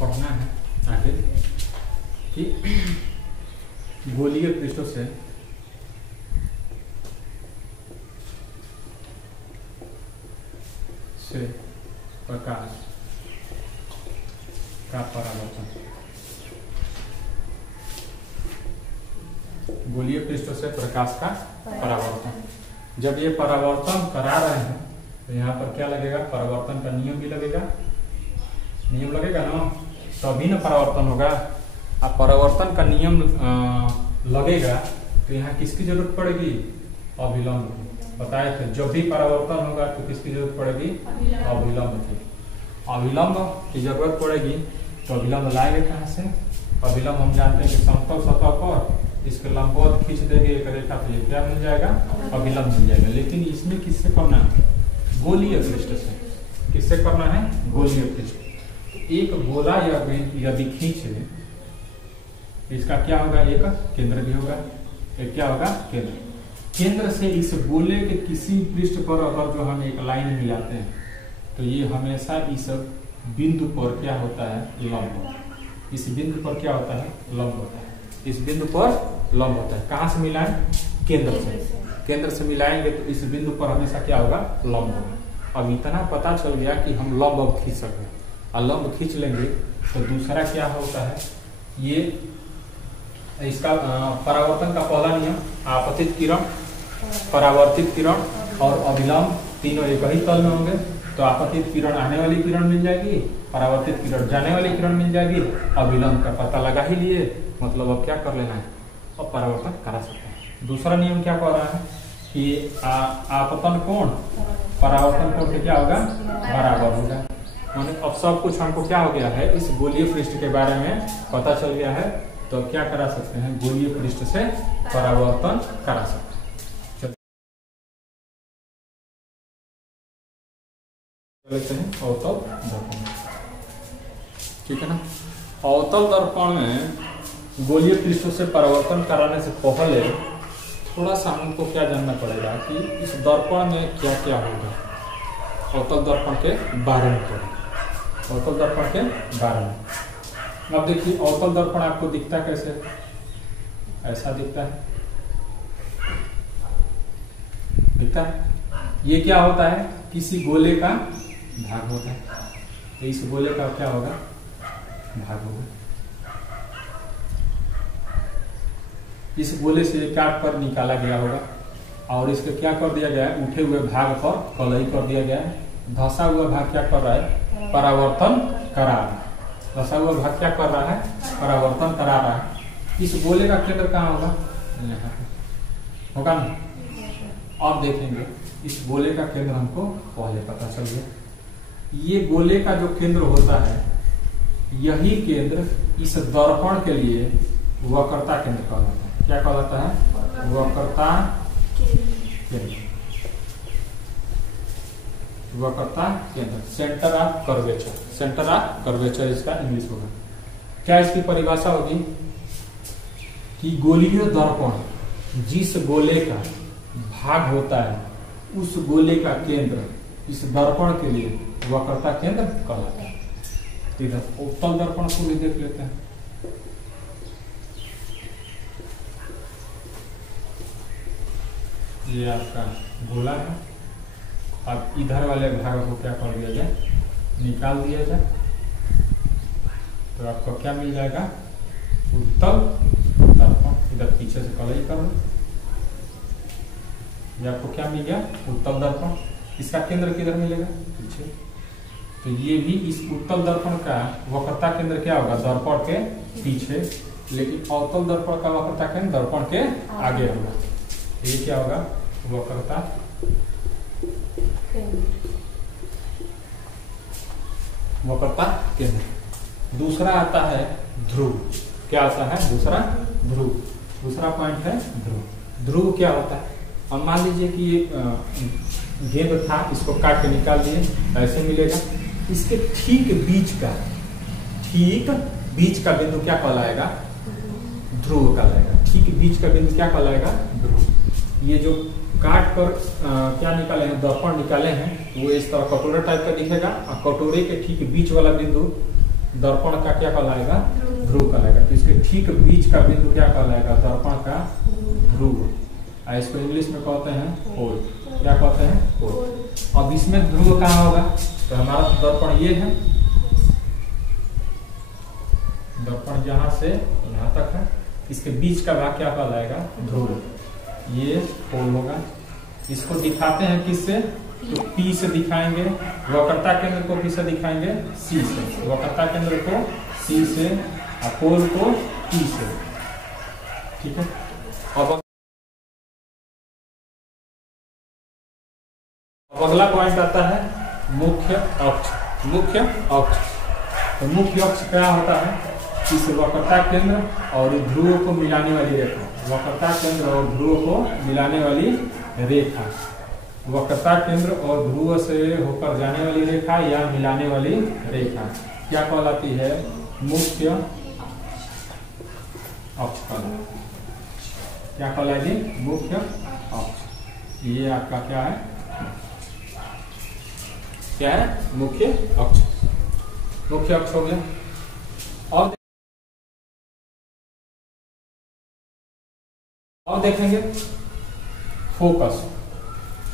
पढ़ना है आगे कि गोलीय पृष्ठों से प्रकाश का परावर्तन, गोलीय पृष्ठों से प्रकाश का परावर्तन। जब ये परावर्तन करा रहे हैं तो यहाँ पर क्या लगेगा, परावर्तन का नियम भी लगेगा, नियम लगेगा ना, तभी ना परावर्तन होगा। अब परावर्तन का नियम लगेगा तो यहाँ किसकी जरूरत पड़ेगी, अभिलंब की। बताए थे जब भी परावर्तन होगा तो किसकी जरूरत पड़ेगी, अभिलंब की। अभिलंब की जरूरत पड़ेगी तो अभिलंब लाएंगे कहाँ से, अभिलंब हम जानते हैं कि समतल सतह पर इसके लंबवत खींच देंगे एक रेखा तो ये क्या मिल जाएगा, अभिलंब मिल जाएगा। लेकिन इसमें किससे करना है, गोलीय पृष्ठ से। किससे करना है, गोलीय पृष्ठ। एक गोला यदि खींचे इसका क्या होगा, एक केंद्र भी होगा, एक क्या होगा, केंद्र। केंद्र से इस गोले के किसी पृष्ठ पर अगर जो हम एक लाइन मिलाते हैं तो ये हमेशा इस बिंदु पर क्या होता है, लंब। इस बिंदु पर क्या होता है, लंब होता है। इस बिंदु पर लंब होता है। कहाँ से मिलाएं, केंद्र से। केंद्र से मिलाएंगे तो इस बिंदु पर हमेशा क्या होगा, लंब होगा। अब इतना पता चल गया कि हम लंब अब खींच सकते हैं, और लंब खींच लेंगे तो दूसरा क्या होता है, ये इसका परावर्तन का पहला नियम, आपतित किरण, परावर्तित किरण और अभिलंब तीनों एक ही तल में होंगे। तो आपतित किरण आने वाली किरण मिल जाएगी, परावर्तित किरण जाने वाली किरण मिल जाएगी। अभिलंब का पता लगा ही लिए, मतलब अब क्या कर लेना है, अब परावर्तन करा सकते हैं। दूसरा नियम क्या कह रहा है कि आपतन कोण परावर्तन कोण से क्या होगा, बराबर होगा। माने अब सब कुछ हमको क्या हो गया है, इस गोलीय पृष्ठ के बारे में पता चल गया है। तो क्या करा सकते हैं, गोलीय पृष्ठ से परावर्तन करा सकते हैं। लेते हैं अवतल दर्पण, ठीक है ना। अवतल दर्पण में गोलीय पृष्ठों से परावर्तन कराने से पहले थोड़ा सा हमको क्या जानना पड़ेगा कि इस दर्पण में क्या क्या होगा, अवतल दर्पण के बारे में पढ़ें, अवतल दर्पण के बारे में। अब देखिए अवतल दर्पण आपको दिखता कैसे, ऐसा दिखता है, दिखता है। ये क्या होता है, किसी गोले का भाग होता है। तो इस गोले का क्या होगा, भाग होगा। इस गोले से काट कर निकाला गया होगा और इसके क्या कर दिया गया है, उठे हुए भाग पर कलई कर दिया गया है। धंसा हुआ भाग क्या कर रहा है, परावर्तन करा रहा है। धंसा हुआ भाग क्या कर रहा है, परावर्तन करा रहा है। इस गोले का केंद्र कहाँ होगा, यहाँ होगा ना। अब देखेंगे इस गोले का केंद्र हमको पहले पता चल गया। ये गोले का जो केंद्र होता है, यही केंद्र इस दर्पण के लिए वक्रता केंद्र कहलाता है। क्या कहलाता है, वक्रता केंद्र, वक्रता केंद्र, centre of curvature, centre of curvature इसका इंग्लिश होगा। क्या इसकी परिभाषा होगी कि गोलीय दर्पण जिस गोले का भाग होता है उस गोले का केंद्र इस दर्पण के लिए वक्रता केंद्र कहलाता है। इधर अवतल दर्पण को भी देख लेते हैं। ये आपका गोला है। अब इधर वाले भाग को क्या कर दिया जाए, निकाल दिया जाए तो आपको क्या मिल जाएगा, उत्तल दर्पण। इधर पीछे से कलई कर लो, ये आपको क्या मिल गया, उत्तल दर्पण। इसका केंद्र किधर मिलेगा, पीछे। तो ये भी इस उत्तल दर्पण का वक्रता केंद्र क्या होगा, दर्पण के पीछे। लेकिन अवतल दर्पण का वक्रता केंद्र दर्पण के आगे होगा। ये क्या होगा, वक्रता वक्रता केंद्र। दूसरा आता है ध्रुव। क्या आता है, दूसरा ध्रुव। दूसरा पॉइंट है ध्रुव। ध्रुव क्या होता है, अब मान लीजिए कि ये गेंद था, इसको काट के निकाल दिए, ऐसे मिलेगा। इसके ठीक बीच का बिंदु क्या कहलाएगा, ध्रुव कहलाएगा। ठीक बीच का बिंदु क्या कहलाएगा, ध्रुव। ये जो काट कर क्या निकाले हैं, दर्पण निकाले हैं, वो इस तरह कटोरा टाइप का दिखेगा और कटोरे के ठीक बीच वाला बिंदु दर्पण का क्या कहलाएगा, ध्रुव कहलाएगा। तो इसके ठीक बीच का बिंदु क्या कहलाएगा, दर्पण का ध्रुव। इसको इंग्लिश में कहते हैं पोल। क्या कहते हैं, पोल। अब इसमें ध्रुव कहाँ होगा, तो हमारा दर्पण ये है, दर्पण यहाँ से यहाँ तक है, इसके बीच का भाग क्या कहलाएगा, ध्रुव। ये पोल होगा। इसको दिखाते हैं किससे, तो P से दिखाएंगे। वक्रता केंद्र को किससे दिखाएंगे, C से। वक्रता केंद्र को C से और पोल को P से। ठीक है। अब अगला पॉइंट आता है मुख्य अक्ष। मुख्य अक्ष, तो मुख्य अक्ष क्या होता है, इस वक्रता केंद्र और ध्रुव को मिलाने वाली रेखा। वक्रता केंद्र और ध्रुव को मिलाने वाली रेखा, वक्रता केंद्र और ध्रुव से होकर जाने वाली रेखा या मिलाने वाली रेखा क्या कहलाती है, मुख्य अक्ष कहलाती। क्या कहलाएगी, मुख्य अक्ष। ये आपका क्या है, क्या है, मुख्य अक्ष। मुख्य अक्ष हो गया। और देखेंगे फोकस।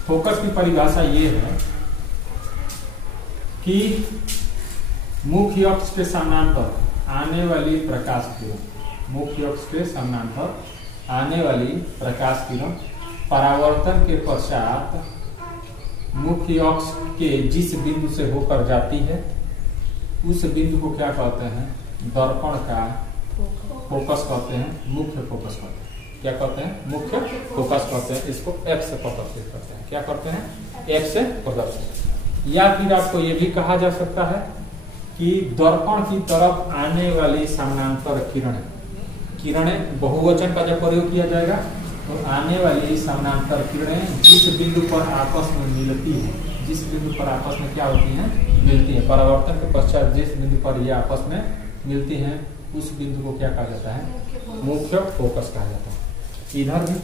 फोकस की परिभाषा ये है कि मुख्य अक्ष के समानांतर आने वाली प्रकाश किरण, मुख्य अक्ष के समानांतर आने वाली प्रकाश किरण परावर्तन के पश्चात मुख्य अक्ष के जिस बिंदु से होकर जाती है उस बिंदु को क्या कहते हैं, दर्पण का फोकस कहते हैं, मुख्य फोकस कहते हैं। क्या कहते हैं, मुख्य फोकस कहते हैं। इसको F से प्रदर्शित करते हैं। क्या करते हैं, F से प्रदर्शित। या फिर आपको ये भी कहा जा सकता है कि दर्पण की तरफ आने वाली समानांतर किरणें, किरणें बहुवचन का जब प्रयोग किया जाएगा तो आने वाली समानांतर किरणें जिस बिंदु पर आपस में मिलती है, जिस बिंदु पर आपस में क्या होती हैं, मिलती है, परावर्तन के पश्चात जिस बिंदु पर ये आपस में मिलती हैं उस बिंदु को क्या कहा जाता है, मुख्य फोकस कहा जाता है। इधर भी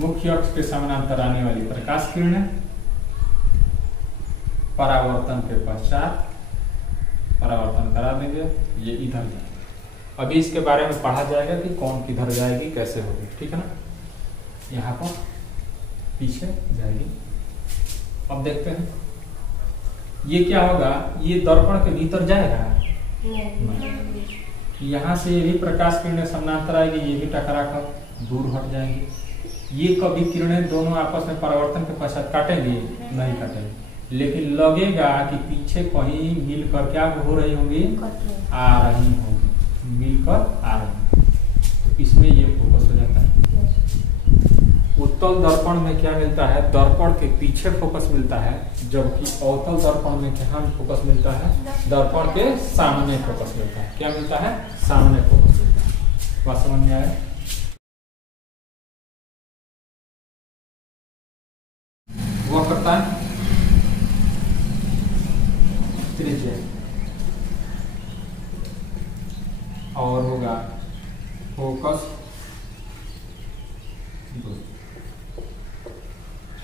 मुख्य अक्ष के समानांतर आने वाली प्रकाश किरणें परावर्तन के पश्चात, परावर्तन करा देंगे, ये इधर जाएगी। अभी इसके बारे में पढ़ा जाएगा कि कौन किधर जाएगी, कैसे होगी। ठीक है ना, यहाँ पर पीछे जाएगी। अब देखते हैं ये क्या होगा, ये दर्पण के भीतर जाएगा नहीं। यहाँ से ये भी प्रकाश किरणें समानांतर आएगी, ये भी टकरा कर दूर हट जाएंगे। ये कभी किरणें दोनों आपस में परावर्तन के पश्चात काटेंगे नहीं काटेंगे, लेकिन लगेगा कि पीछे कहीं मिलकर क्या हो रही होंगी, आ रही होंगी, मिलकर आ रही। तो इसमें ये फोकस हो जाता है। उत्तल दर्पण में क्या मिलता है, दर्पण के पीछे फोकस मिलता है, जबकि अवतल दर्पण में क्या फोकस मिलता है, दर्पण के सामने फोकस मिलता है। क्या मिलता है, सामने फोकस मिलता है। बात समझ में आया। वक्रता त्रिज्या और होगा फोकस दूरी।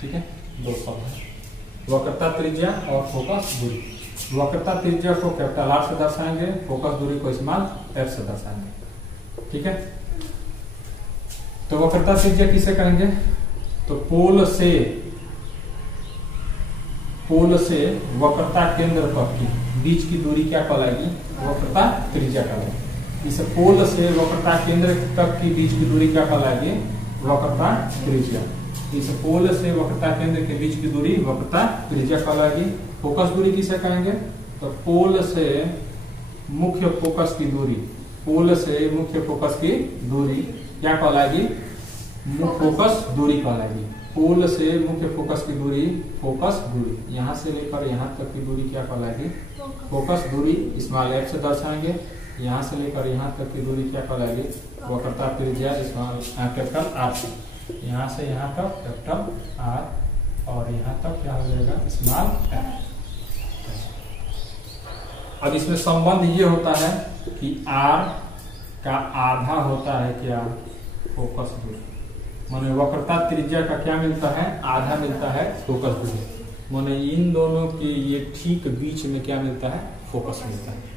ठीक है, दो शब्द है, वक्रता त्रिज्या और फोकस दूरी। वक्रता त्रिज्या को कैपिटल R से दर्शाएंगे, फोकस दूरी को स्मॉल f से दर्शाएंगे। ठीक है, तो वक्रता त्रिज्या किसे कहेंगे, तो पोल से वक्रता केंद्र तक की बीच की दूरी क्या कहलाएगी, वक्रता त्रिज्या कहलाएगी। इस पोल से वक्रता केंद्र तक की बीच की दूरी क्या कहलाएगी, वक्रता त्रिज्या। इस पोल से वक्रता केंद्र के बीच की दूरी वक्रता त्रिज्या कहलाएगी। फोकस दूरी किसे कहेंगे, तो पोल से मुख्य फोकस की दूरी, पोल से मुख्य फोकस की दूरी क्या कहलाएगी, फोकस दूरी कहलाएगी। पोल से मुख्य फोकस की दूरी फोकस दूरी, यहाँ से लेकर यहाँ तक की दूरी क्या कहलाएगी, फोकस दूरी स्मॉल f से दर्शाएंगे। यहाँ से लेकर यहाँ तक की दूरी क्या कहलाएगी, वक्रता त्रिज्या स्मॉल कैपिटल R से। यहाँ से यहाँ तक कैपिटल R और यहाँ तक क्या हो जाएगा, स्मॉल f। अब इसमें संबंध ये होता है कि R का आधा होता है क्या, फोकस दूरी। माने वक्रता त्रिज्या का क्या मिलता है, आधा मिलता है फोकस दूरी। माने इन दोनों के ये ठीक बीच में क्या मिलता है, फोकस मिलता है।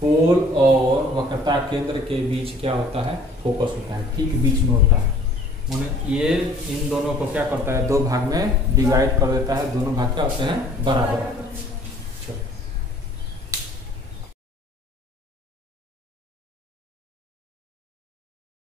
पोल और वक्रता केंद्र के बीच क्या होता है, फोकस होता है, ठीक बीच में होता है। माने ये इन दोनों को क्या करता है, दो भाग में डिवाइड कर देता है, दोनों भाग क्या होते हैं, बराबर।